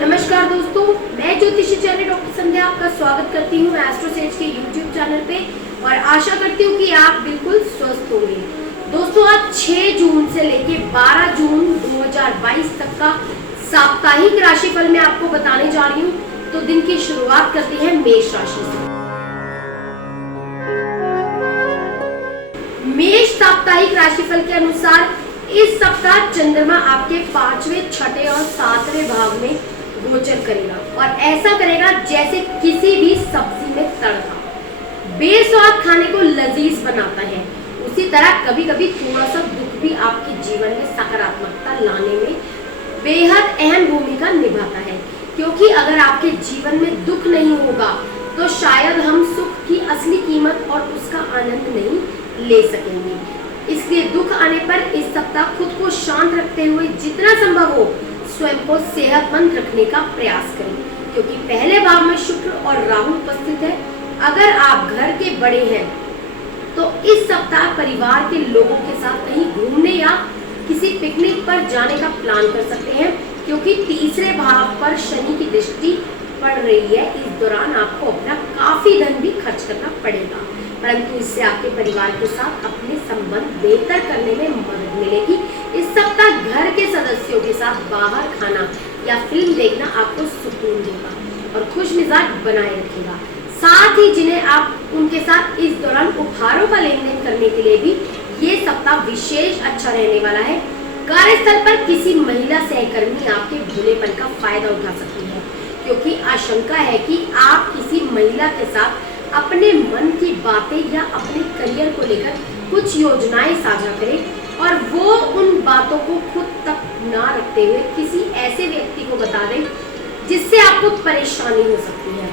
नमस्कार दोस्तों, मैं ज्योतिषी चैनल डॉक्टर संध्या आपका स्वागत करती हूँ एस्ट्रोसेज के यूट्यूब चैनल पे और आशा करती हूँ कि आप बिल्कुल स्वस्थ होंगे। दोस्तों, आज 6 जून से लेके 12 जून 2022 तक का साप्ताहिक राशिफल मैं आपको बताने जा रही हूँ। तो दिन की शुरुआत करते हैं मेष राशि से। मेष साप्ताहिक राशिफल के अनुसार इस सप्ताह चंद्रमा आपके 5वें, 6ठे और 7वें भाव में गोचर करेगा और ऐसा करेगा जैसे किसी भी सब्जी में तड़का बेस्वाद खाने को लजीज बनाता है, उसी तरह कभी कभी थोड़ा सा दुख भी आपके जीवन में सकारात्मकता लाने में बेहद अहम भूमिका निभाता है। क्योंकि अगर आपके जीवन में दुख नहीं होगा तो शायद हम सुख की असली कीमत और उसका आनंद नहीं ले सकेंगे। इसलिए दुख आने पर इस सप्ताह खुद को शांत रखते हुए जितना संभव हो स्वयं को सेहतमंद रखने का प्रयास करें, क्योंकि पहले भाव में शुक्र और राहु उपस्थित है। अगर आप घर के बड़े हैं तो इस सप्ताह परिवार के लोगों के साथ कहीं घूमने या किसी पिकनिक पर जाने का प्लान कर सकते हैं, क्योंकि तीसरे भाव पर शनि की दृष्टि पड़ रही है। इस दौरान आपको अपना काफी धन भी खर्च करना पड़ेगा, परंतु इससे आपके परिवार के साथ अपने संबंध बेहतर करने में मदद मिलेगी। इस सप्ताह घर के सदस्यों के साथ बाहर खाना या फिल्म देखना आपको सुकून देगा और खुश मिजाज बनाए रखेगा। साथ ही जिन्हें आप उनके साथ इस दौरान उपहारों का लेन देन करने के लिए भी ये सप्ताह विशेष अच्छा रहने वाला है। कार्यस्थल पर किसी महिला सहकर्मी आपके भोलेपन का फायदा उठा सकती है, क्योंकि आशंका है कि आप किसी महिला के साथ अपने मन की बातें या अपने करियर को लेकर कुछ योजनाएं साझा करें और वो उन बातों को खुद तक ना रखते हुए किसी ऐसे व्यक्ति को बता दें जिससे आपको परेशानी हो सकती है।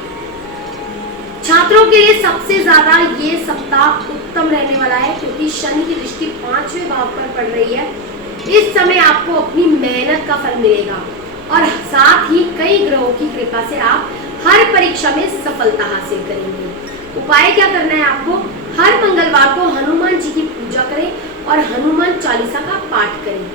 छात्रों के लिए सबसे ज्यादा ये सप्ताह उत्तम रहने वाला है, क्योंकि शनि की दृष्टि 5वें भाव पर पड़ रही है। इस समय आपको अपनी मेहनत का फल मिलेगा और साथ ही कई ग्रहों की कृपा से आप हर परीक्षा में सफलता हासिल करेंगे। उपाय क्या करना है आपको? हर मंगलवार को हनुमान जी की पूजा करें और हनुमान चालीसा का पाठ करें।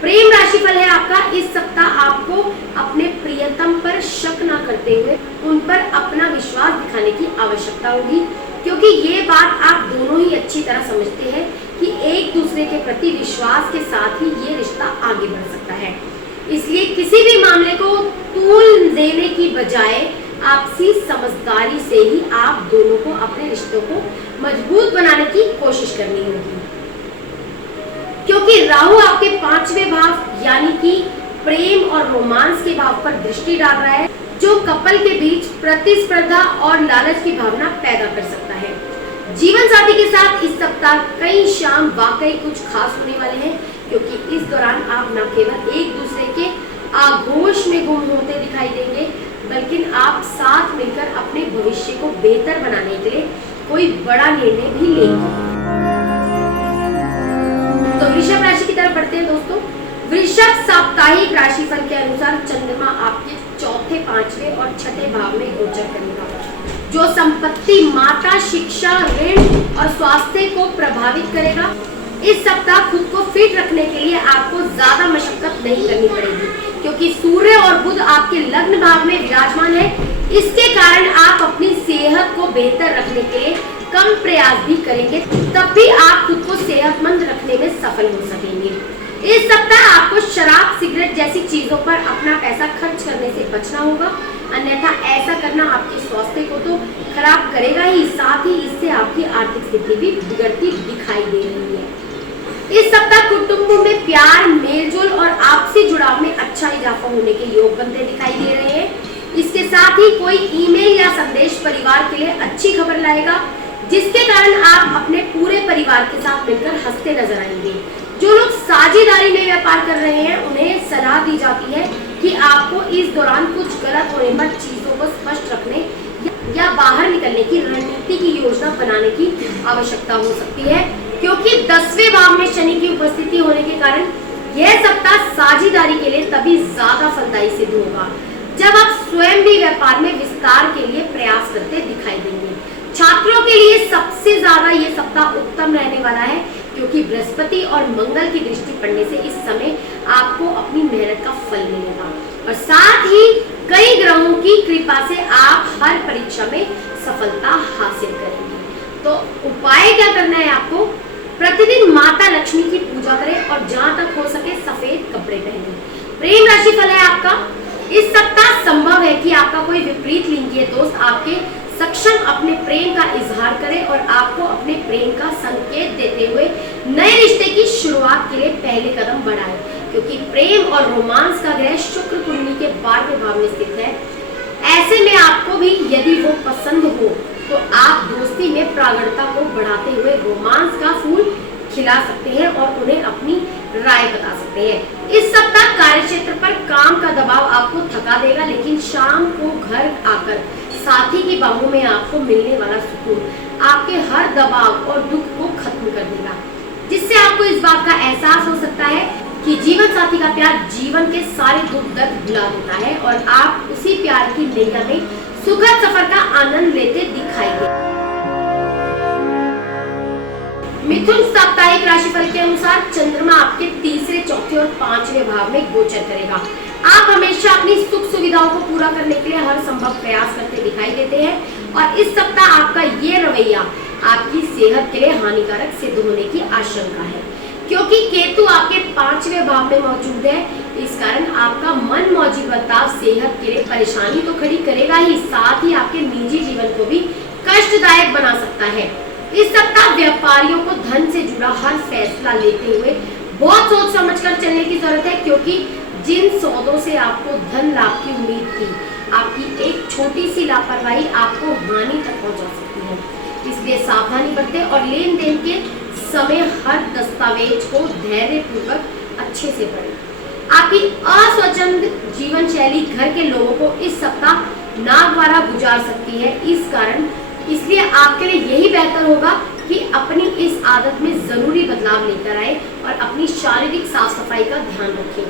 प्रेम राशिफल है आपका। इस सप्ताह आपको अपने प्रियतम पर शक न करते हुए उन पर अपना विश्वास दिखाने की आवश्यकता होगी, क्योंकि ये बात आप दोनों ही अच्छी तरह समझते हैं कि एक दूसरे के प्रति विश्वास के साथ ही ये रिश्ता आगे बढ़ सकता है। इसलिए किसी भी मामले को तूल देने की बजाय आपसी समझदारी से ही आप दोनों को अपने रिश्तों को मजबूत बनाने की कोशिश करनी होगी, क्योंकि राहु आपके 5वें भाव यानी कि प्रेम और रोमांस के भाव पर दृष्टि डाल रहा है, जो कपल के बीच प्रतिस्पर्धा और लालच की भावना पैदा कर सकता है। जीवन साथी के साथ इस सप्ताह कई शाम वाकई कुछ खास होने वाले हैं, क्योंकि इस दौरान आप न केवल एक दूसरे के आगोश में गुम होते दिखाई देंगे, बल्कि आप साथ मिलकर अपने भविष्य को बेहतर बनाने के लिए कोई बड़ा निर्णय भी लेंगे। तो वृषभ राशि की तरफ बढ़ते हैं दोस्तों। वृषभ साप्ताहिक राशिफल के अनुसार चंद्रमा आपके 4थे, 5वें और 6ठे भाव में गोचर करेगा, जो संपत्ति, माता, शिक्षा, ऋण और स्वास्थ्य को प्रभावित करेगा। इस सप्ताह खुद को फिट रखने के लिए आपको ज्यादा मशक्कत नहीं करनी पड़ेगी, क्योंकि सूर्य और बुध आपके लग्न भाव में विराजमान है। इसके कारण आप अपनी सेहत को बेहतर रखने के लिए कम प्रयास भी करेंगे, तब भी आप खुद को सेहतमंद रखने में सफल हो सकेंगे। इस सप्ताह आपको शराब, सिगरेट जैसी चीजों पर अपना पैसा खर्च करने से बचना होगा, अन्यथा ऐसा करना आपके स्वास्थ्य को तो खराब करेगा ही, साथ ही इससे आपकी आर्थिक स्थिति भी बिगड़ती दिखाई दे रही है। इस सप्ताह कुटुंबों में प्यार, मेलजोल और आपसी जुड़ाव में अच्छा इजाफा होने के योग बनते दिखाई दे रहे हैं। इसके साथ ही कोई ईमेल या संदेश परिवार के लिए अच्छी खबर लाएगा, जिसके कारण आप अपने पूरे परिवार के साथ मिलकर हंसते नजर आएंगे। जो लोग साझेदारी में व्यापार कर रहे हैं उन्हें सलाह दी जाती है कि आपको इस दौरान कुछ गलत होने पर चीजों को स्पष्ट रखने या बाहर निकलने की रणनीति की योजना बनाने की आवश्यकता हो सकती है, क्योंकि 10वें भाव में शनि की उपस्थिति होने के कारण यह सप्ताह साझेदारी के लिए तभी ज्यादा फलदायी सिद्ध होगा जब आप स्वयं भी व्यापार में विस्तार के लिए प्रयास करते दिखाई देंगे। छात्रों के लिए सबसे ज्यादा ये सप्ताह उत्तम रहने वाला है, क्योंकि बृहस्पति और मंगल की दृष्टि पड़ने से इस समय आप मेहनत का फल मिलेगा। और साथ ही कई ग्रहों की कृपा से आप हर परीक्षा में सफलता हासिल करेंगे। तो उपाय क्या करना है आपको? प्रतिदिन माता लक्ष्मी की पूजा करें और जहां तक हो सके सफेद कपड़े पहने। प्रेम राशि फल है आपका, इस सप्ताह संभव है कि आपका कोई विपरीत लिंगीय दोस्त आपके सक्षम अपने प्रेम का इजहार करे और आपको अपने प्रेम का संकेत देते हुए नए रिश्ते की शुरुआत के लिए पहले कदम बढ़ाए, क्योंकि प्रेम और रोमांस का ग्रह शुक्र कुंडली के 12वें भाव में स्थित है। ऐसे में आपको भी यदि वो पसंद हो तो आप दोस्ती में प्रागढ़ता को बढ़ाते हुए रोमांस का फूल खिला सकते हैं और उन्हें अपनी राय बता सकते हैं। इस सप्ताह कार्यक्षेत्र पर काम का दबाव आपको थका देगा, लेकिन शाम को घर आकर साथी की बाहों में आपको मिलने वाला सुकून आपके हर दबाव और दुख को खत्म कर देगा, जिससे आपको इस बात का एहसास हो सकता है कि जीवन साथी का प्यार जीवन के सारे दुख दर्द भुला देता है और आप उसी प्यार की नैया में सुखद सफर का आनंद लेते दिखाई दे। मिथुन साप्ताहिक राशिफल के अनुसार चंद्रमा आपके तीसरे, चौथे और 5वें भाव में गोचर करेगा। आप हमेशा अपनी सुख सुविधाओं को पूरा करने के लिए हर संभव प्रयास करते दिखाई देते हैं और इस सप्ताह आपका ये रवैया आपकी सेहत के लिए हानिकारक सिद्ध होने की आशंका है, क्योंकि केतु आपके 5वें भाव में मौजूद है। इस कारण आपका मन मौजी बर्ताव सेहत के लिए परेशानी तो खड़ी करेगा ही, साथ ही आपके निजी जीवन को भी कष्टदायक बना सकता है। इस सप्ताह व्यापारियों को धन से जुड़ा हर फैसला लेते हुए बहुत सोच समझकर चलने की जरूरत है, क्योंकि जिन सौदों से आपको धन लाभ की उम्मीद थी, आपकी एक छोटी सी लापरवाही आपको हानि तक पहुंचा सकती है। इसलिए सावधानी बरतें और लेन देन के समय हर दस्तावेज को धैर्य पूर्वक अच्छे से पढ़ें। आपकी अस्वच्छंद जीवन शैली घर के लोगों को इस सप्ताह नागवारा गुजार सकती है। इसलिए आपके लिए यही बेहतर होगा कि अपनी इस आदत में जरूरी बदलाव लेकर आए और अपनी शारीरिक साफ सफाई का ध्यान रखें।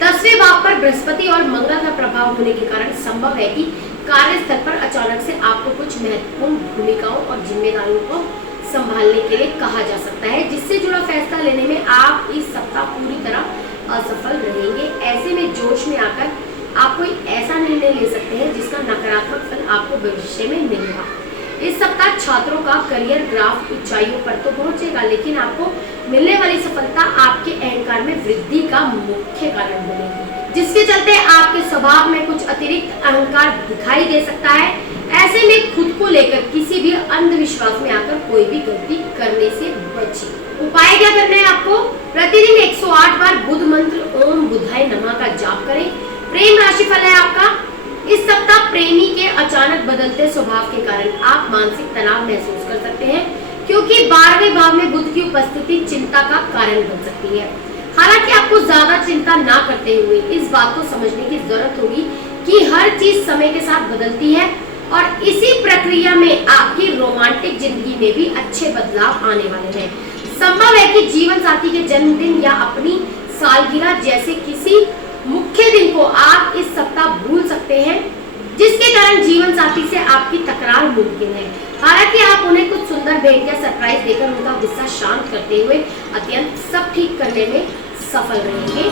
10वें भाव पर बृहस्पति और मंगल का प्रभाव होने के कारण संभव है कि कार्यस्थल पर अचानक से आपको कुछ महत्वपूर्ण भूमिकाओं और जिम्मेदारियों को संभालने के लिए कहा जा सकता है, जिससे जुड़ा फैसला लेने में आप इस सप्ताह पूरी तरह असफल रहेंगे। ऐसे में जोश में आकर आप कोई ऐसा निर्णय ले सकते हैं जिसका नकारात्मक फल आपको भविष्य में मिलेगा। इस सप्ताह छात्रों का करियर ग्राफ ऊंचाइयों पर तो पहुंचेगा, लेकिन आपको मिलने वाली सफलता आपके अहंकार में वृद्धि का मुख्य कारण बनेगी, जिसके चलते आपके स्वभाव में कुछ अतिरिक्त अहंकार दिखाई दे सकता है। ऐसे में खुद को लेकर किसी भी अंधविश्वास में आकर कोई भी गलती करने से बचें। उपाय क्या करना है आपको? प्रतिदिन 108 बार बुध मंत्र ओम बुधाय नमः का जाप करें। प्रेम राशिफल है आपका, इस सप्ताह प्रेमी के अचानक बदलते स्वभाव के कारण आप मानसिक तनाव महसूस कर सकते हैं, क्योंकि 12वें भाव में बुध की उपस्थिति चिंता का कारण बन सकती है। हालांकि आपको ज्यादा चिंता ना करते हुए इस बात को समझने की जरूरत होगी कि हर चीज समय के साथ बदलती है और इसी प्रक्रिया में आपकी रोमांटिक जिंदगी में भी अच्छे बदलाव आने वाले हैं। संभव है कि जीवन साथी के जन्मदिन या अपनी सालगिरह जैसे किसी मुख्य दिन को आप इस सप्ताह भूल सकते हैं, जिसके कारण जीवन साथी से आपकी तकरार मुमकिन है। हालांकि आप उन्हें कुछ सुंदर भेंट या सरप्राइज देकर उनका गुस्सा शांत करते हुए अत्यंत सब ठीक करने में सफल रहेंगे।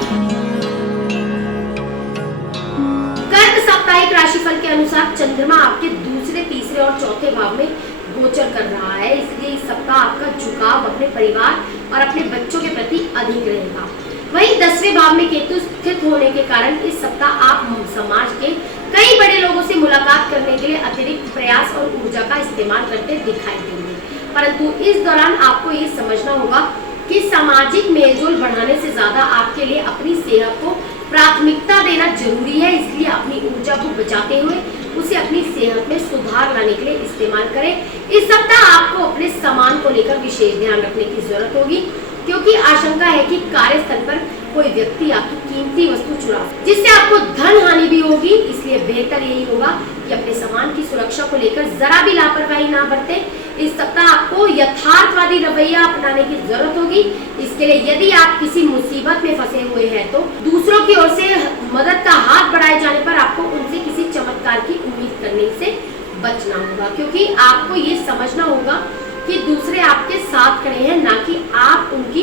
कर्क साप्ताहिक राशिफल के अनुसार चंद्रमा आपके दूसरे, तीसरे और चौथे भाव में गोचर कर रहा है, इसलिए इस सप्ताह आपका झुकाव अपने परिवार और अपने बच्चों के प्रति अधिक रहेगा। वहीं 10वें भाव में केतु स्थित होने के कारण इस सप्ताह आप समाज के कई बड़े लोगों से मुलाकात करने के लिए अतिरिक्त प्रयास और ऊर्जा का इस्तेमाल करते दिखाई देंगे, परंतु इस दौरान आपको ये समझना होगा कि सामाजिक मेलजोल बढ़ाने से ज्यादा आपके लिए अपनी सेहत को प्राथमिकता देना जरूरी है। इसलिए अपनी ऊर्जा को बचाते हुए उसे अपनी सेहत में सुधार लाने के लिए इस्तेमाल करें। इस सप्ताह आपको अपने सामान को लेकर विशेष ध्यान रखने की जरूरत होगी, क्योंकि आशंका है कि कार्यस्थल पर कोई व्यक्ति आपकी कीमती वस्तु चुरा, जिससे आपको धन हानि भी होगी। इसलिए बेहतर यही होगा कि अपने सामान की सुरक्षा को लेकर जरा भी लापरवाही ना बरतें। इस सप्ताह आपको यथार्थवादी रवैया अपनाने की जरूरत होगी। इसके लिए यदि आप किसी मुसीबत में फंसे हुए हैं तो दूसरों की ओर से मदद का हाथ बढ़ाए जाने पर आपको उनसे किसी चमत्कार की उम्मीद करने से बचना होगा, क्योंकि आपको ये समझना होगा कि दूसरे आपके साथ खड़े हैं, ना कि आप उनकी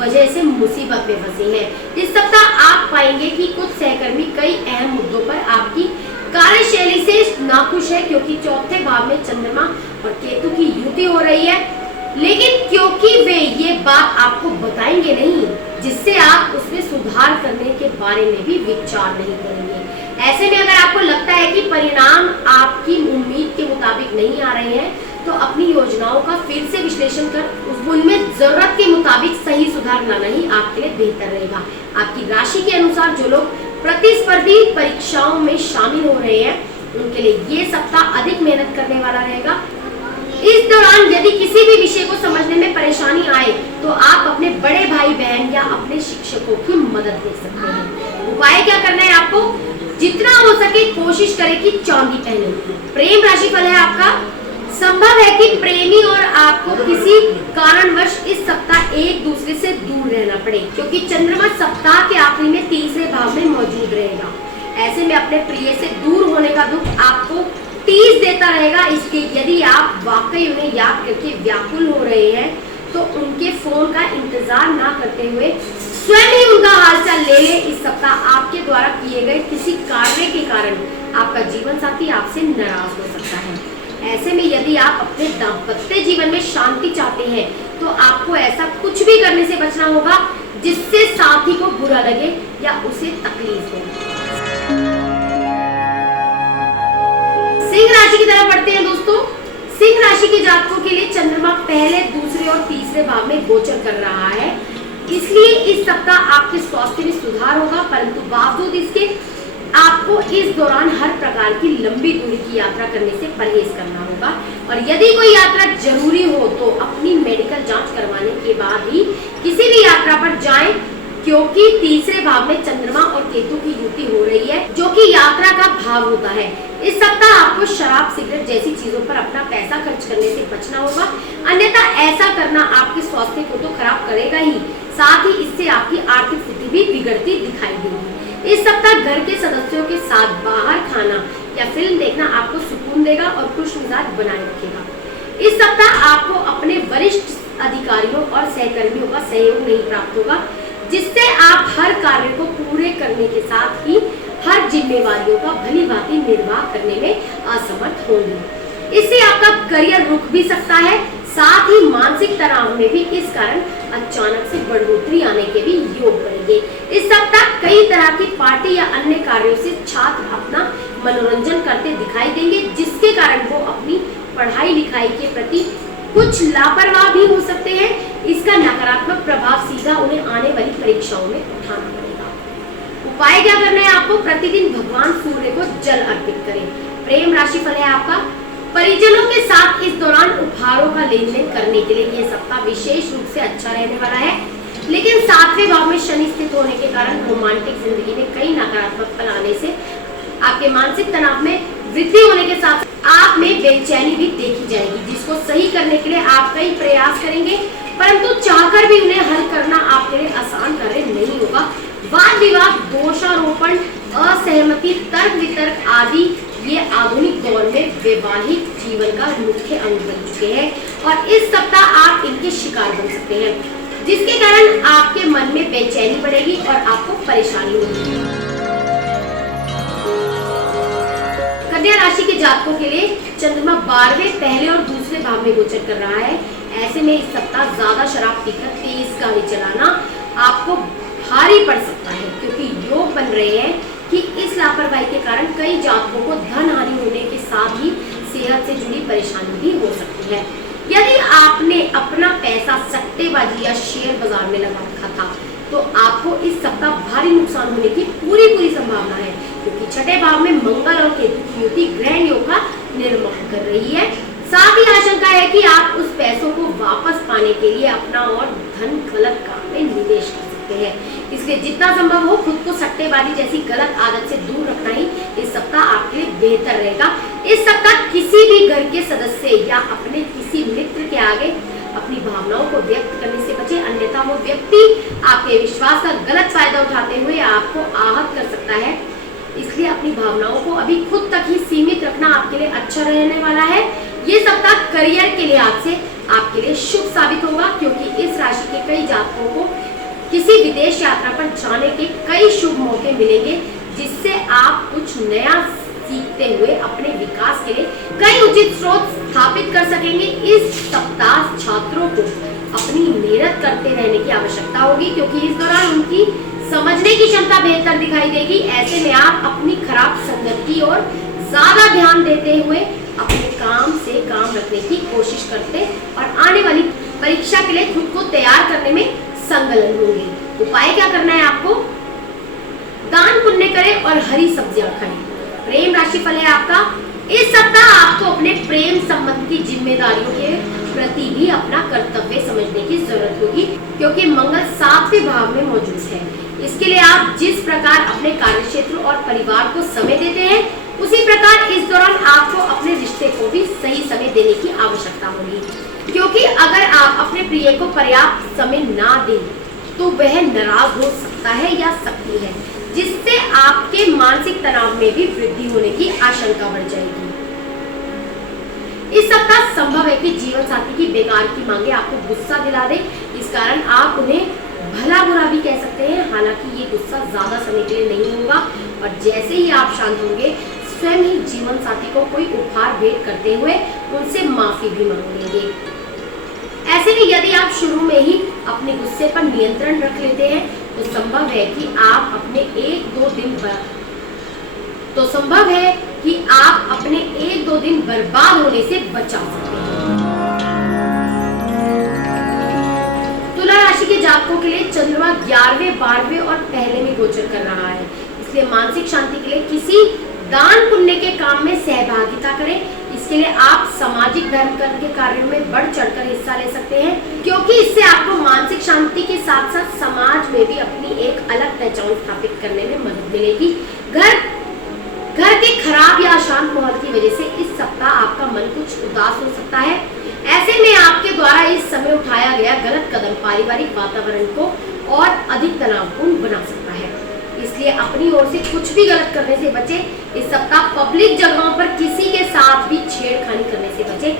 वजह से मुसीबत में फंसे हैं। इस सप्ताह आप पाएंगे कि कुछ सहकर्मी कई अहम मुद्दों पर आपकी कार्यशैली से नाखुश है, क्योंकि चौथे भाव में चंद्रमा और केतु की युति हो रही है, लेकिन क्योंकि वे ये बात आपको बताएंगे नहीं, जिससे आप उसमें सुधार करने के बारे में भी विचार नहीं करेंगे। ऐसे में अगर आपको लगता है कि परिणाम आपकी उम्मीद के मुताबिक नहीं आ रहे हैं, तो अपनी योजनाओं का फिर से विश्लेषण कर उनमें जरूरत के मुताबिक सही सुधार लाना ही आपके लिए बेहतर रहेगा। आपकी राशि के अनुसार जो लोग प्रतिस्पर्धी परीक्षाओं में शामिल हो रहे हैं, उनके लिए ये सप्ताह अधिक मेहनत करने वाला रहेगा। इस दौरान यदि किसी भी विषय को समझने में परेशानी आए, तो आप अपने बड़े भाई बहन या अपने शिक्षकों की मदद ले सकते हैं। उपाय क्या करना है आपको? जितना हो सके कोशिश करें कि चांदी पहने। प्रेम राशि फल है आपका। संभव है कि प्रेमी और आपको किसी कारणवश इस सप्ताह एक दूसरे से दूर रहना पड़े, क्योंकि चंद्रमा सप्ताह के आखिरी में तीसरे भाव में मौजूद रहेगा। ऐसे में अपने प्रिय से दूर होने का दुख आपको टीस देता रहेगा। इसके यदि आप वाकई उन्हें याद करके व्याकुल हो रहे हैं, तो उनके फोन का इंतजार ना करते हुए स्वयं ही उनका हालचाल ले ले। इस सप्ताह आपके द्वारा किए गए किसी कार्य के कारण आपका जीवन साथी आपसे नाराज हो सकता है। ऐसे में यदि आप अपने दाम्पत्य जीवन में शांति चाहते हैं, तो आपको ऐसा कुछ भी करने से बचना होगा जिससे साथी को बुरा लगे या उसे तकलीफ हो। सिंह राशि की तरफ बढ़ते हैं दोस्तों। सिंह राशि के जातकों के लिए चंद्रमा पहले, दूसरे और तीसरे भाव में गोचर कर रहा है, इसलिए इस सप्ताह आपके स्वास्थ्य में सुधार होगा, परंतु बावजूद इसके आपको इस दौरान हर प्रकार की लंबी दूरी की यात्रा करने से परहेज करना होगा। और यदि कोई यात्रा जरूरी हो तो अपनी मेडिकल जांच करवाने के बाद ही किसी भी यात्रा पर जाएं, क्योंकि तीसरे भाव में चंद्रमा और केतु की युति हो रही है, जो कि यात्रा का भाव होता है। इस सप्ताह आपको शराब, सिगरेट जैसी चीजों पर अपना पैसा खर्च करने से बचना होगा, अन्यथा ऐसा करना आपके स्वास्थ्य को तो खराब करेगा ही, साथ ही इससे आपकी आर्थिक स्थिति भी बिगड़ती दिखाई देगी। इस सप्ताह घर के सदस्यों के साथ बाहर खाना या फिल्म देखना आपको सुकून देगा और खुश मिजाज बनाए रखेगा। इस सप्ताह आपको अपने वरिष्ठ अधिकारियों और सहकर्मियों का सहयोग नहीं प्राप्त होगा, जिससे आप हर कार्य को पूरे करने के साथ ही हर जिम्मेवारियों का भली भांति निर्वाह करने में असमर्थ होंगे। इससे आपका करियर रुक भी सकता है, साथ ही मानसिक तनाव में भी इस कारण अचानक से बढ़ोतरी आने के भी योग बनेंगे। इस सप्ताह कई तरह की पार्टी या अन्य कार्यों से छात्र अपना मनोरंजन करते दिखाई देंगे, जिसके कारण वो अपनी पढ़ाई लिखाई के प्रति कुछ लापरवाह भी हो सकते हैं। इसका नकारात्मक प्रभाव सीधा उन्हें आने वाली परीक्षाओं में उठाना पड़ेगा। उपाय क्या करना है आपको? प्रतिदिन भगवान सूर्य को जल अर्पित करें। प्रेम राशि फल है आपका। परिजनों के साथ इस दौरान उपहारों का लेन देन करने के लिए यह सप्ताह विशेष रूप से अच्छा रहने वाला है, लेकिन सातवें भाव में शनि स्थित होने के कारण रोमांटिक जिंदगी में कई नकारात्मक फल आने से आपके मानसिक तनाव में वृद्धि होने के साथ आप में बेचैनी भी देखी जाएगी, जिसको सही करने के लिए आप कई प्रयास करेंगे, परंतु चाहकर भी उन्हें हल करना आपके लिए आसान कार्य नहीं होगा। वाद विवाद, दोषारोपण, असहमति, तर्क वितर्क आदि ये आधुनिक दौर में वैवाहिक जीवन का मुख्य अंग बन चुके हैं और इस सप्ताह आप इनके शिकार बन सकते हैं, जिसके कारण आपके मन में बेचैनी बढ़ेगी और आपको परेशानी होगी। कन्या राशि के जातकों के लिए चंद्रमा 12वें, पहले और दूसरे भाव में गोचर कर रहा है। ऐसे में इस सप्ताह ज्यादा शराब पीकर तेज गाड़ी चलाना आपको भारी पड़ सकता है, क्योंकि योग बन रहे हैं कि इस लापरवाही के कारण कई जातकों को धन हानि होने के साथ ही सेहत से जुड़ी परेशानी भी हो सकती है। यदि आपने अपना पैसा सट्टेबाजी या शेयर बाजार में लगा रखा था, तो आपको इस सप्ताह भारी नुकसान होने की पूरी संभावना है, क्योंकि छठे भाव में मंगल और केतु की युति ग्रहण योग का निर्माण कर रही है। साथ ही आशंका है कि आप उस पैसों को वापस पाने के लिए अपना और धन गलत काम में निवेश कर सकते हैं। इसलिए जितना संभव हो खुद को सट्टेबाजी जैसी गलत आदत से दूर रखना ही इस सप्ताह आपके लिए बेहतर रहेगा। इस सप्ताह किसी भी घर के सदस्य या अपने किसी मित्र के आगे अपनी भावनाओं को व्यक्त करने से बचे, अन्यथा वो व्यक्ति आपके विश्वास का गलत फायदा उठाते हुए आपको आहत कर सकता है। इसलिए अपनी भावनाओं को अभी खुद तक ही सीमित रखना आपके लिए अच्छा रहने वाला है। ये सप्ताह करियर के लिहाज से आपके लिए शुभ साबित होगा, क्योंकि इस राशि के कई जातकों को किसी विदेश यात्रा पर जाने के कई शुभ मौके मिलेंगे, जिससे आप कुछ नया सीखते हुए अपने विकास के लिए कई उचित स्रोत स्थापित कर सकेंगे। इस सप्ताह छात्रों को अपनी मेहनत करते रहने की आवश्यकता होगी, क्योंकि इस दौरान उनकी समझने की क्षमता बेहतर दिखाई देगी। ऐसे में आप अपनी खराब संगत की ओर ज्यादा ध्यान देते हुए अपने काम से काम रखने की कोशिश करते और आने वाली परीक्षा के लिए खुद को तैयार करने में संलग्न होंगे। उपाय क्या करना है आपको? दान पुण्य करें और हरी सब्जियां खाएं। प्रेम राशि फल है आपका। इस सप्ताह आपको अपने प्रेम संबंध की जिम्मेदारियों के प्रति भी अपना कर्तव्य समझने की जरूरत होगी, क्योंकि मंगल 7वें भाव में मौजूद है। इसके लिए आप जिस प्रकार अपने कार्यक्षेत्र और परिवार को समय देते हैं, उसी प्रकार इस दौरान आपको अपने रिश्ते को भी सही समय देने की आवश्यकता होगी, क्योंकि अगर आप अपने प्रिय को पर्याप्त समय ना दें तो वह नाराज हो सकता है या सकती है, जिससे आपके मानसिक तनाव में भी वृद्धि होने की आशंका बढ़ जाएगी। इस सप्ताह संभव है कि जीवन साथी की बेकार की मांगे आपको गुस्सा दिला दे। इस कारण आप उन्हें भला बुरा भी कह सकते हैं। हालांकि ये गुस्सा ज्यादा समय के लिए नहीं होगा और जैसे ही आप शांत होंगे, स्वयं ही जीवन साथी को कोई उपहार भेंट करते हुए उनसे माफी भी मांग लेंगे। ऐसे में यदि आप शुरू में ही अपने गुस्से पर नियंत्रण रख लेते हैं, तो संभव है कि आप अपने 1-2 दिन बर्बाद होने से बचा सकते हैं। तुला राशि के जातकों के लिए चंद्रमा 11वें, 12वें और पहले में गोचर कर रहा है। इसलिए मानसिक शांति के लिए किसी दान पुण्य के काम में सहभागिता करें। इसके लिए आप सामाजिक धर्म के कार्यों में बढ़ चढ़कर हिस्सा ले सकते हैं, क्योंकि इससे आपको मानसिक शांति के साथ साथ समाज में भी अपनी एक अलग पहचान स्थापित करने में मदद मिलेगी। घर के खराब या अशांत माहौल की वजह से इस सप्ताह आपका मन कुछ उदास हो सकता है। ऐसे में आपके द्वारा इस समय उठाया गया गलत कदम पारिवारिक वातावरण को और अधिक तनावपूर्ण बना सकता है। इसलिए अपनी ओर से कुछ भी गलत करने से बचे। इस सप्ताह पब्लिक जगहों पर किसी के साथ भी छेड़खानी करने से बचे,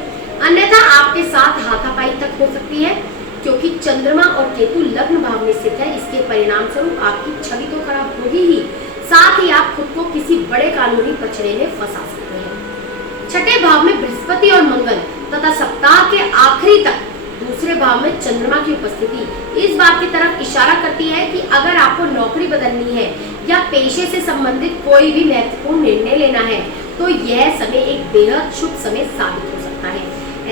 अन्यथा आपके साथ हाथापाई तक हो सकती है, क्योंकि चंद्रमा और केतु लग्न भाव में स्थित है। इसके परिणाम स्वरूप आपकी छवि तो खराब होगी ही, साथ ही आप खुद को किसी बड़े कानूनी पचड़े में फंसा सकते हैं। छठे भाव में बृहस्पति और मंगल तथा सप्ताह के आखिरी तक दूसरे भाव में चंद्रमा की उपस्थिति इस बात की तरफ इशारा करती है कि अगर आपको नौकरी बदलनी है या पेशे से संबंधित कोई भी महत्वपूर्ण निर्णय लेना है, तो यह समय एक बेहद शुभ समय साबित हो सकता है।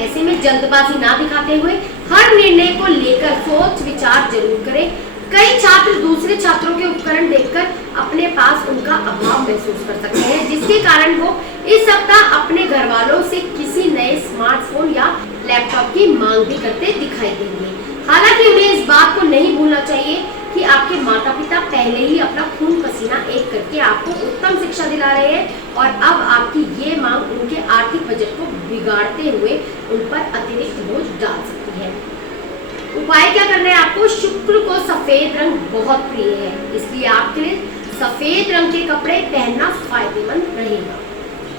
ऐसे में जल्दबाजी ना दिखाते हुए हर निर्णय को लेकर सोच विचार जरूर करें। कई छात्र दूसरे छात्रों के उपकरण देखकर अपने पास उनका अभाव महसूस कर सकते हैं, जिसके कारण वो इस सप्ताह अपने घर वालों से किसी नए स्मार्टफोन या लैपटॉप की मांग भी करते दिखाई देंगे। हालांकि उन्हें इस बात को नहीं भूलना चाहिए कि आपके माता पिता पहले ही अपना खून पसीना एक करके आपको उत्तम शिक्षा दिला रहे हैं और अब आपकी ये मांग उनके आर्थिक बजट को बिगाड़ते हुए उन पर अतिरिक्त बोझ डाल सकती है। उपाय क्या करना है आपको? शुक्र को सफेद रंग बहुत प्रिय है, इसलिए आपके लिए सफेद रंग के कपड़े पहनना फायदेमंद रहेगा।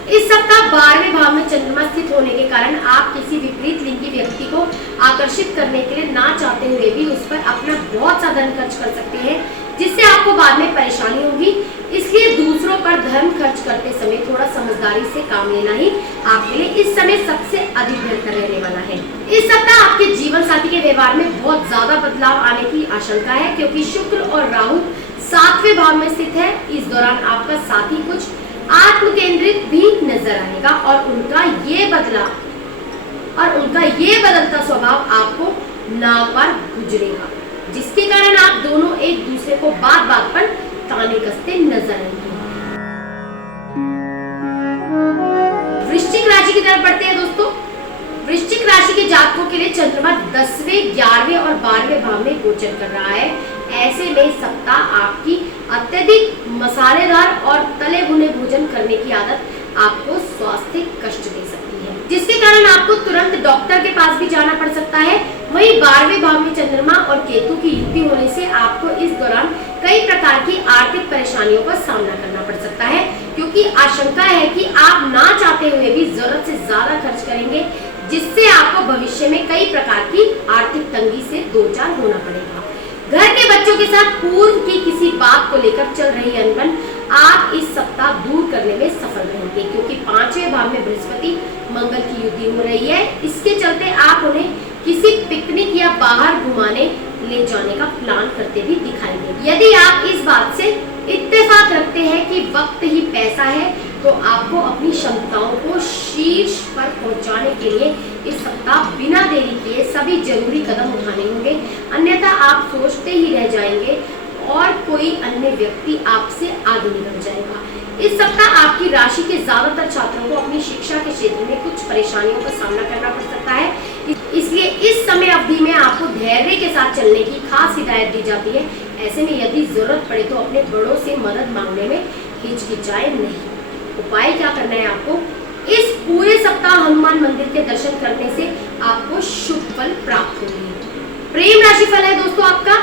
इस सप्ताह 12वें भाव में चंद्रमा स्थित होने के कारण आप किसी विपरीत लिंगी व्यक्ति को आकर्षित करने के लिए ना चाहते हुए भी उस पर अपना बहुत सा धन खर्च कर सकते हैं, जिससे आपको बाद में परेशानी होगी। इसलिए दूसरों पर धन खर्च करते समय थोड़ा समझदारी से काम लेना ही आपके लिए इस समय सबसे अधिक बेहतर रहने वाला है। इस सप्ताह आपके जीवन साथी के व्यवहार में बहुत ज्यादा बदलाव आने की आशंका है, क्योंकि शुक्र और राहु 7वें भाव में स्थित है। इस दौरान आपका साथी कुछ आत्म केंद्रित भी नजर आएगा और उनका ये बदलता स्वभाव आपको नागवार गुजरेगा, जिसके कारण आप दोनों एक दूसरे को बात बात पर ताने कसते नजर आएंगे। वृश्चिक राशि की तरफ बढ़ते हैं दोस्तों। वृश्चिक राशि के जातकों के लिए चंद्रमा 10वें, 11वें और 12वें भाव में गोचर कर रहा है। ऐसे में सप्ताह आपकी अत्यधिक मसालेदार और तले भुने भोजन करने की आदत आपको स्वास्थ्य कष्ट दे सकती है, जिसके कारण आपको तुरंत डॉक्टर के पास भी जाना पड़ सकता है। वहीं 12वें भाव में चंद्रमा और केतु की युति होने से आपको इस दौरान कई प्रकार की आर्थिक परेशानियों का सामना करना पड़ सकता है, क्योंकि आशंका है कि आप ना चाहते हुए भी जरूरत से ज्यादा खर्च करेंगे, जिससे आपको भविष्य में कई प्रकार की आर्थिक तंगी से दो चार होना पड़ेगा। घर के बच्चों के साथ पूर्व की किसी बात को लेकर चल रही अनबन आप इस सप्ताह दूर करने में सफल रहेंगे, क्योंकि 5वें भाव में बृहस्पति मंगल की युति हो रही है। इसके चलते आप उन्हें किसी पिकनिक या बाहर घुमाने ले जाने का प्लान करते भी दिखाई देंगे। यदि आप इस बात से इत्तेफाक रखते हैं कि वक्त ही पैसा है, तो आपको अपनी क्षमताओं को शीर्ष पर पहुंचाने के लिए इस सप्ताह बिना देरी किए सभी जरूरी कदम उठाने होंगे, अन्यथा आप सोचते ही रह जाएंगे और कोई अन्य व्यक्ति आपसे आगे निकल जाएगा। इस सप्ताह आपकी राशि के ज्यादातर छात्रों को अपनी शिक्षा के क्षेत्र में कुछ परेशानियों का सामना करना पड़ सकता है, इसलिए इस समय अवधि में आपको धैर्य के साथ चलने की खास हिदायत दी जाती है। ऐसे में यदि जरूरत पड़े तो अपने बड़ों से मदद मांगने में हिचकिचाए नहीं। उपाय क्या करना है आपको? इस पूरे सप्ताह हनुमान मंदिर के दर्शन करने से आपको शुभ फल प्राप्त होंगे। प्रेम राशि फल है दोस्तों आपका।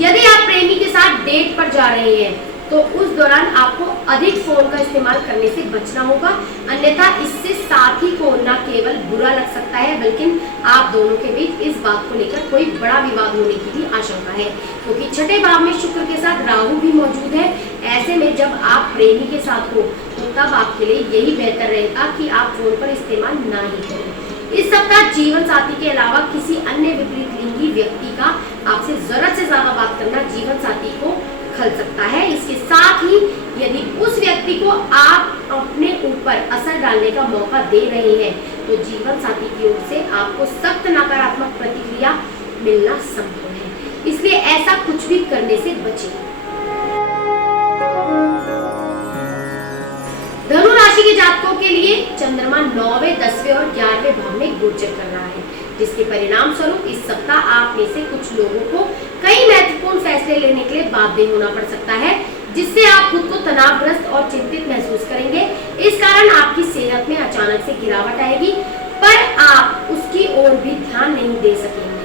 यदि आप प्रेमी के साथ डेट पर जा रहे हैं तो उस दौरान आपको अधिक फोन का इस्तेमाल करने से बचना होगा, अन्यथा इससे साथी को न केवल बुरा लग सकता है बल्कि आप दोनों के बीच इस बात को लेकर कोई बड़ा विवाद होने की भी आशंका है, क्योंकि छठे भाव में शुक्र के साथ राहु भी मौजूद है। ऐसे में जब आप प्रेमी के साथ हो तो तब आपके लिए यही बेहतर रहेगा कि आप फोन पर इस्तेमाल ना ही करें। इस सप्ताह जीवन साथी के अलावा किसी अन्य विपरीत लिंगी व्यक्ति का आपसे जरूरत से ज्यादा बात करना जीवन साथी को खल सकता है। इसके साथ ही यदि उस व्यक्ति को आप अपने ऊपर असर डालने का मौका दे रहे हैं तो जीवन साथी की ओर से आपको सख्त नकारात्मक प्रतिक्रिया मिलना संभव है, इसलिए ऐसा कुछ भी करने से बचें। धनु राशि के जातकों के लिए चंद्रमा 9वें, 10वें और 11वें भाव में गोचर कर रहा है, जिसके परिणाम स्वरूप इस सप्ताह आप में से कुछ लोगों को कई महत्वपूर्ण फैसले लेने के लिए बाध्य होना पड़ सकता है, जिससे आप खुद को तनावग्रस्त और चिंतित महसूस करेंगे। इस कारण आपकी सेहत में अचानक से गिरावट आएगी, पर आप उसकी ओर भी ध्यान नहीं दे सकेंगे।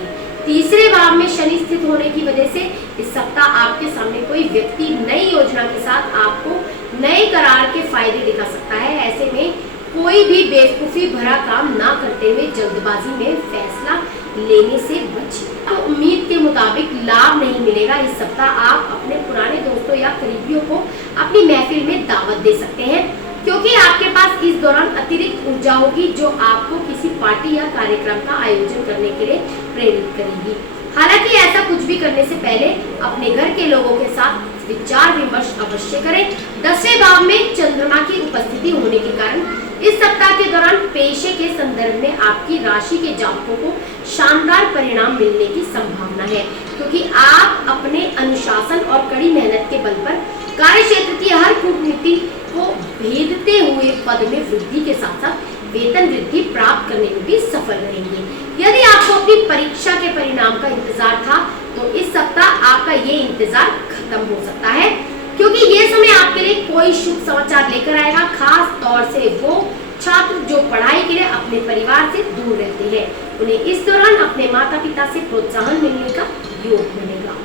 तीसरे भाव में शनि स्थित होने की वजह से इस सप्ताह आपके सामने कोई व्यक्ति नई योजना के साथ आपको नए करार के फायदे दिखा सकता है। ऐसे में कोई भी बेवकूफी भरा काम ना करते हुए जल्दबाजी में फैसला लेने से बचिए। तो उम्मीद के मुताबिक लाभ नहीं मिलेगा। इस सप्ताह आप अपने पुराने दोस्तों या करीबियों को अपनी महफिल में दावत दे सकते हैं, क्योंकि आपके पास इस दौरान अतिरिक्त ऊर्जा होगी जो आपको किसी पार्टी या कार्यक्रम का आयोजन करने के लिए प्रेरित करेगी। हालांकि ऐसा कुछ भी करने से पहले अपने घर के लोगों के साथ विचार विमर्श अवश्य करें। 10वें भाव में चंद्रमा की उपस्थिति होने के कारण इस सप्ताह के दौरान पेशे के संदर्भ में आपकी राशि के जातकों को शानदार परिणाम मिलने की संभावना है, क्योंकि आप अपने अनुशासन और कड़ी मेहनत के बल पर कार्य क्षेत्र की हर कूटनीति को भेदते हुए पद में वृद्धि के साथ साथ वेतन वृद्धि प्राप्त करने में भी सफल रहेंगे। यदि आपको अपनी परीक्षा के परिणाम का इंतजार था तो इस सप्ताह आपका ये इंतजार खत्म हो सकता है, क्योंकि ये समय आपके लिए कोई शुभ समाचार लेकर आएगा। खास तौर से वो छात्र जो पढ़ाई के लिए अपने परिवार से दूर रहते हैं, उन्हें इस दौरान अपने माता पिता से प्रोत्साहन मिलने का योग मिलेगा।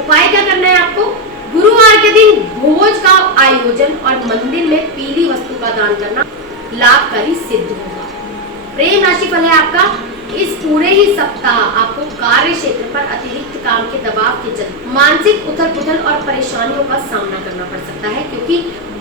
उपाय क्या करना है आपको? गुरुवार के दिन भोज का आयोजन और मंदिर में पीली वस्तु का दान करना लाभकारी सिद्ध होगा। प्रेम राशि फल है आपका। इस पूरे ही सप्ताह आपको कार्य क्षेत्र पर अतिरिक्त काम के दबाव के चलते मानसिक उथल पुथल और परेशानियों का सामना करना पड़ सकता है,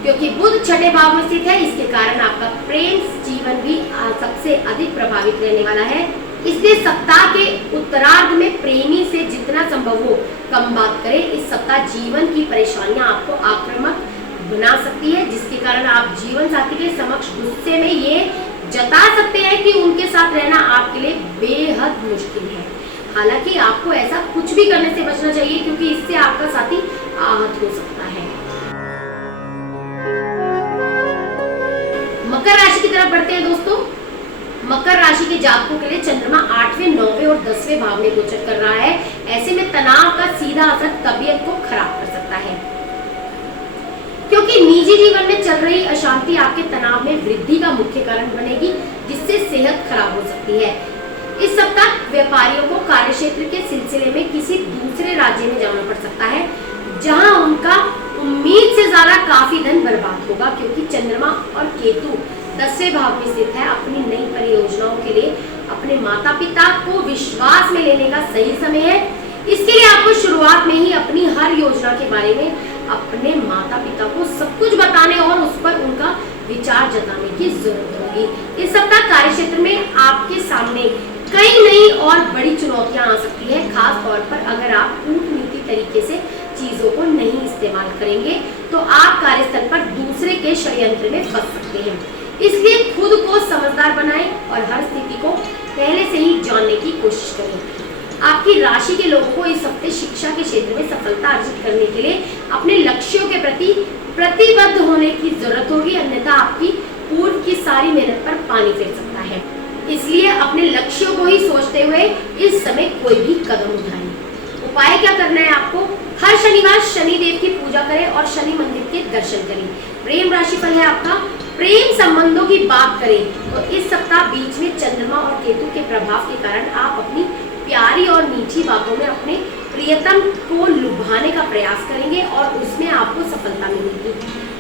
क्योंकि बुध छठे भाव में स्थित है। इसके कारण आपका प्रेम जीवन भी सबसे अधिक प्रभावित रहने वाला है। इसलिए सप्ताह के उत्तरार्ध में प्रेमी से जितना संभव हो कम बात करें। इस सप्ताह जीवन की परेशानियां आपको आक्रामक बना सकती है, जिसके कारण आप जीवन साथी के समक्ष गुस्से में ये जता सकते हैं कि उनके साथ रहना आपके लिए बेहद मुश्किल है। हालांकि आपको ऐसा कुछ भी करने से बचना चाहिए, क्योंकि इससे आपका साथी आहत हो सकता है। मकर राशि की तरफ बढ़ते हैं दोस्तों। मकर राशि के जातकों के लिए चंद्रमा 8वें, 9वें और 10वें भाव में गोचर कर रहा है। ऐसे में तनाव का सीधा असर तबीयत को खराब कर सकता है, क्योंकि निजी जीवन में चल रही अशांति आपके तनाव में वृद्धि का मुख्य कारण बनेगी, जिससे सेहत खराब हो सकती है। इस सप्ताह व्यापारियों को कार्यक्षेत्र के सिलसिले में किसी दूसरे राज्य में जाना पड़ सकता है, जहां उनका उम्मीद से ज्यादा काफी धन बर्बाद होगा, क्योंकि चंद्रमा और केतु 10वें भाव में स्थित है। अपनी नई परियोजनाओं के लिए अपने माता पिता को विश्वास में लेने का सही समय है। इसके लिए आपको शुरुआत में ही अपनी हर योजना के बारे में अपने माता पिता को सब कुछ बताने और उस पर उनका विचार जताने की जरूरत होगी। इस सप्ताह कार्य क्षेत्र में आपके सामने कई नई और बड़ी चुनौतियां आ सकती है, खास तौर पर अगर आप कूटनीति तरीके से चीजों को नहीं इस्तेमाल करेंगे तो आप कार्यस्थल पर दूसरे के षड्यंत्र में फंस सकते हैं। इसलिए खुद को समझदार बनाएं और हर स्थिति को पहले से ही जानने की कोशिश करें। आपकी राशि के लोगों को इस हफ्ते शिक्षा के क्षेत्र में सफलता अर्जित करने के लिए अपने लक्ष्यों के प्रति प्रतिबद्ध होने की जरूरत होगी, अन्यथा आपकी पूर्व की सारी मेहनत पर पानी फिर सकता है। इसलिए अपने लक्ष्यों को ही सोचते हुए इस समय कोई भी कदम उठाएं। उपाय क्या करना है आपको? हर शनिवार शनि देव की पूजा करें और शनि मंदिर के दर्शन करें। प्रेम राशिफल है आपका, प्रेम संबंधों की बात करें तो इस सप्ताह बीच में चंद्रमा और केतु के प्रभाव के कारण आप अपनी प्यारी और मीठी बातों में अपने प्रियतम को लुभाने का प्रयास करेंगे और उसमें आपको सफलता मिलेगी,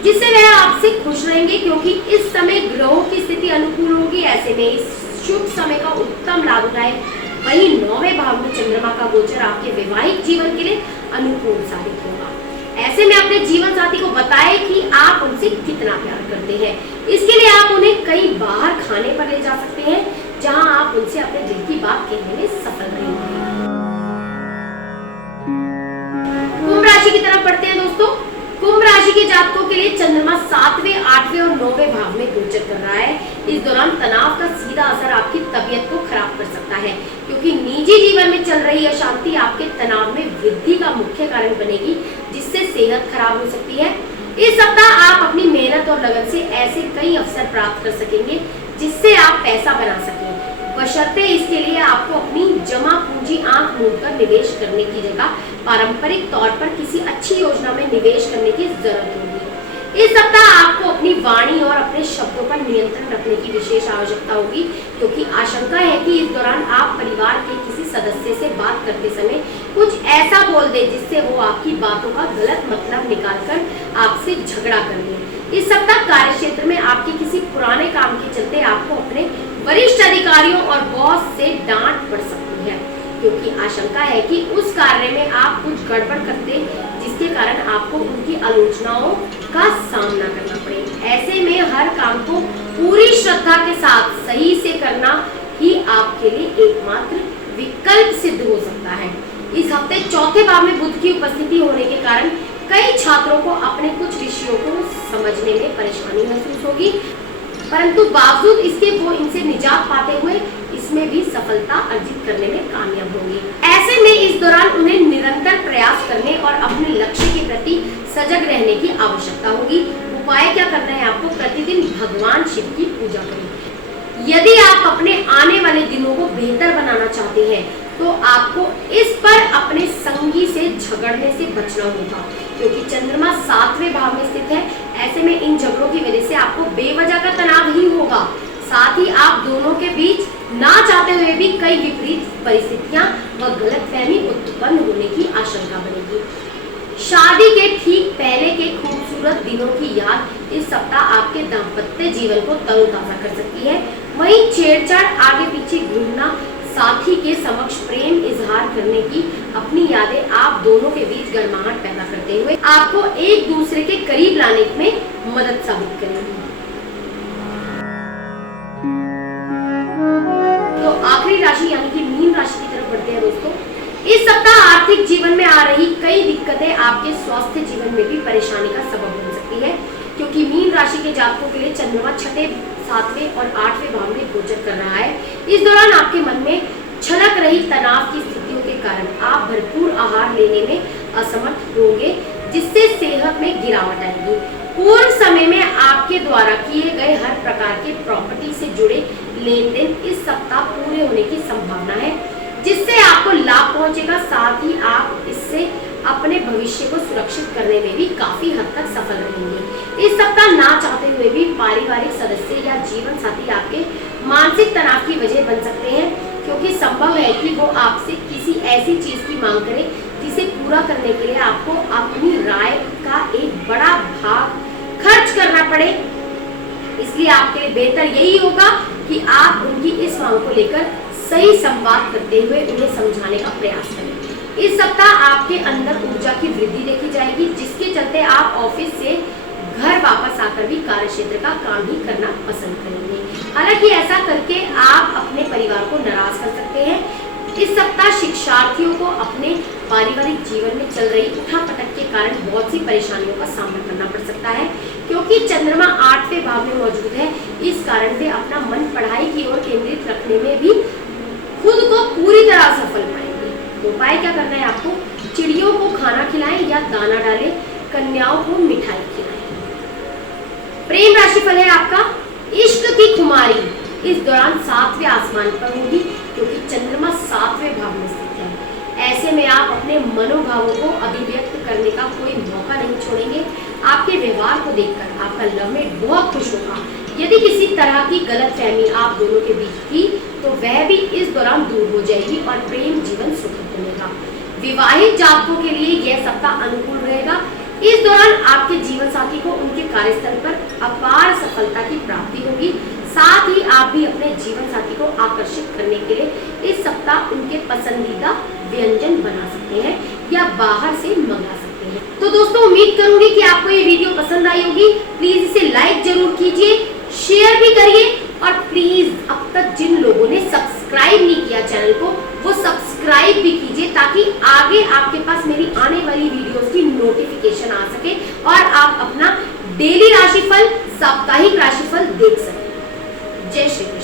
जिससे वह आपसे खुश रहेंगे, क्योंकि इस समय ग्रहों की स्थिति अनुकूल होगी। ऐसे में इस शुभ समय का उत्तम लाभ उठाएं। वहीं 9वें भाव में चंद्रमा का गोचर आपके वैवाहिक जीवन के लिए अनुकूल साबित होगा। ऐसे में अपने जीवन साथी को बताएं कि आप उनसे कितना प्यार करते हैं। इसके लिए आप उन्हें कई बाहर खाने पर ले जा सकते हैं, जहां आप उनसे अपने दिल की बात कहने में सफल रहेंगे। कुंभ राशि की तरफ बढ़ते हैं दोस्तों। कुंभ राशि के जातकों के लिए चंद्रमा 7वें, 8वें और 9वें भाव में गोचर कर रहा है। इस दौरान तनाव का सीधा असर आपकी तबीयत को खराब कर सकता है, क्योंकि निजी जीवन में चल रही अशांति आपके तनाव में वृद्धि का मुख्य कारण बनेगी, जिससे सेहत खराब हो सकती है। इस सप्ताह आप अपनी मेहनत और लगन से ऐसे कई अवसर प्राप्त कर सकेंगे जिससे आप पैसा बना सकें, बशर्ते इसके लिए आपको अपनी जमा पूंजी आंख मूंद कर निवेश करने की जगह पारंपरिक तौर पर किसी अच्छी योजना में निवेश करने की जरूरत होगी। इस सप्ताह आपको अपनी वाणी और अपने शब्दों पर नियंत्रण रखने की विशेष आवश्यकता होगी, क्योंकि आशंका है कि इस दौरान आप परिवार के किसी सदस्य से बात करते समय कुछ ऐसा बोल दे जिससे वो आपकी बातों का गलत मतलब निकालकर आपसे झगड़ा कर ले। इस सप्ताह कार्य क्षेत्र में आपके किसी पुराने काम के चलते आपको अपने वरिष्ठ अधिकारियों और बॉस से डांट पड़ सकती है, क्योंकि आशंका है कि उस कार्य में आप कुछ गड़बड़ करते, जिसके कारण आपको उनकी आलोचनाओं का सामना करना पड़े। ऐसे में हर काम को पूरी श्रद्धा के साथ सही से करना ही आपके लिए एकमात्र विकल्प सिद्ध हो सकता है। इस हफ्ते 4थे भाव में बुध की उपस्थिति होने के कारण कई छात्रों को अपने कुछ विषयों को समझने में परेशानी महसूस होगी, परंतु बावजूद इसके वो इनसे निजात पाते हुए इसमें भी सफलता अर्जित करने में कामयाब होंगे। ऐसे में इस दौरान उन्हें निरंतर प्रयास करने और अपने लक्ष्य के प्रति सजग रहने की आवश्यकता होगी। उपाय क्या करना है आपको? प्रतिदिन भगवान शिव की पूजा करें। यदि आप अपने आने वाले दिनों को बेहतर बनाना चाहते हैं तो आपको इस पर अपने संगी से झगड़ने से बचना होगा, क्योंकि चंद्रमा 7वें भाव में स्थित है। ऐसे में इन झगड़ों की वजह से आपको बेवजह का तनाव ही होगा, साथ ही आप दोनों के बीच ना चाहते हुए भी कई विपरीत परिस्थितियां व गलतफहमी उत्पन्न होने की आशंका बनेगी। शादी के ठीक पहले के खूबसूरत दिनों की याद इस सप्ताह आपके दाम्पत्य जीवन को तरोताजा कर सकती है। वहीं छेड़छाड़, आगे पीछे घूमना, साथी के समक्ष प्रेम इजहार करने की अपनी यादें आप दोनों के बीच गर्माहट पैदा करते हुए आपको एक दूसरे के करीब लाने में मदद साबित करेंगी। तो आखिरी राशि यानी कि मीन राशि की तरफ बढ़ते हैं दोस्तों। इस सप्ताह आर्थिक जीवन में आ रही कई दिक्कतें आपके स्वास्थ्य जीवन में भी परेशानी का सबब बन सकती है, क्योंकि मीन राशि के जातकों के लिए चंद्रमा 6, 7वें और 8वें भाव में गोचर कर रहा है। इस दौरान आपके मन में छलक रही तनाव की स्थितियों के कारण आप भरपूर आहार लेने में असमर्थ होंगे, जिससे सेहत में गिरावट आएगी। पूर्व समय में आपके द्वारा किए गए हर प्रकार के प्रॉपर्टी से जुड़े लेन देन इस सप्ताह पूरे होने की संभावना है, जिससे आपको लाभ पहुंचेगा। साथ ही आप इससे अपने भविष्य को सुरक्षित करने में भी काफी हद तक सफल रहेंगे। इस सप्ताह ना चाहते हुए भी पारिवारिक सदस्य या जीवन साथी आपके मानसिक तनाव की वजह बन सकते हैं, क्योंकि संभव है कि वो आपसे किसी ऐसी चीज की मांग करे जिसे पूरा करने के लिए आपको अपनी राय का एक बड़ा भाग खर्च करना पड़े। इसलिए आपके लिए बेहतर यही होगा कि आप उनकी इस मांग को लेकर सही संवाद करते हुए उन्हें समझाने का प्रयास करें। इस सप्ताह आपके अंदर ऊर्जा की वृद्धि देखी जाएगी, जिसके चलते आप ऑफिस से घर वापस आकर भी कार्य क्षेत्र का काम ही करना पसंद करेंगे। हालांकि ऐसा करके आप अपने परिवार को नाराज कर सकते हैं। इस सप्ताह शिक्षार्थियों को अपने पारिवारिक जीवन में चल रही उठापटक के कारण बहुत सी परेशानियों का सामना करना पड़ सकता है, क्योंकि चंद्रमा 8वें भाव में मौजूद है। इस कारण वे अपना मन पढ़ाई की ओर केंद्रित रखने में भी खुद को पूरी तरह सफल पाएंगे। तो उपाय क्या करना है आपको? चिड़ियों को खाना खिलाएं या दाना डालें, कन्याओं को मिठाई खिलाएं। प्रेम राशिफल है आपका, इश्क की खुमारी इस दौरान 7वें आसमान पर होगी, क्योंकि चंद्रमा 7वें भाव में स्थित है। ऐसे में आप अपने मनोभावों को अभिव्यक्त करने का कोई मौका नहीं छोड़ेंगे। आपके व्यवहार को देखकर आपका लवमेट बहुत खुश होगा। यदि किसी तरह की गलतफहमी आप दोनों के बीच थी तो वह भी इस दौरान दूर हो जाएगी और प्रेम जीवन सुखद बनेगा। विवाहित जातकों के लिए यह सप्ताह अनुकूल रहेगा। इस दौरान आपके जीवन साथी को उनके कार्यस्थल पर अपार सफलता की प्राप्ति होगी। साथ ही आप भी अपने जीवन साथी को आकर्षित करने के लिए इस सप्ताह उनके पसंदीदा व्यंजन बना सकते हैं या बाहर से मंगा सकते हैं। तो दोस्तों, उम्मीद करूंगी कि आपको ये वीडियो पसंद आई होगी। प्लीज इसे लाइक जरूर कीजिए, शेयर भी करिए और प्लीज अब तक जिन लोगों ने सब्सक्राइब नहीं किया चैनल को, वो सब्सक्राइब भी कीजिए, ताकि आगे आपके पास मेरी आने वाली वीडियोस की नोटिफिकेशन आ सके और आप अपना डेली राशिफल, साप्ताहिक राशिफल देख सकें। जय श्री कृष्ण।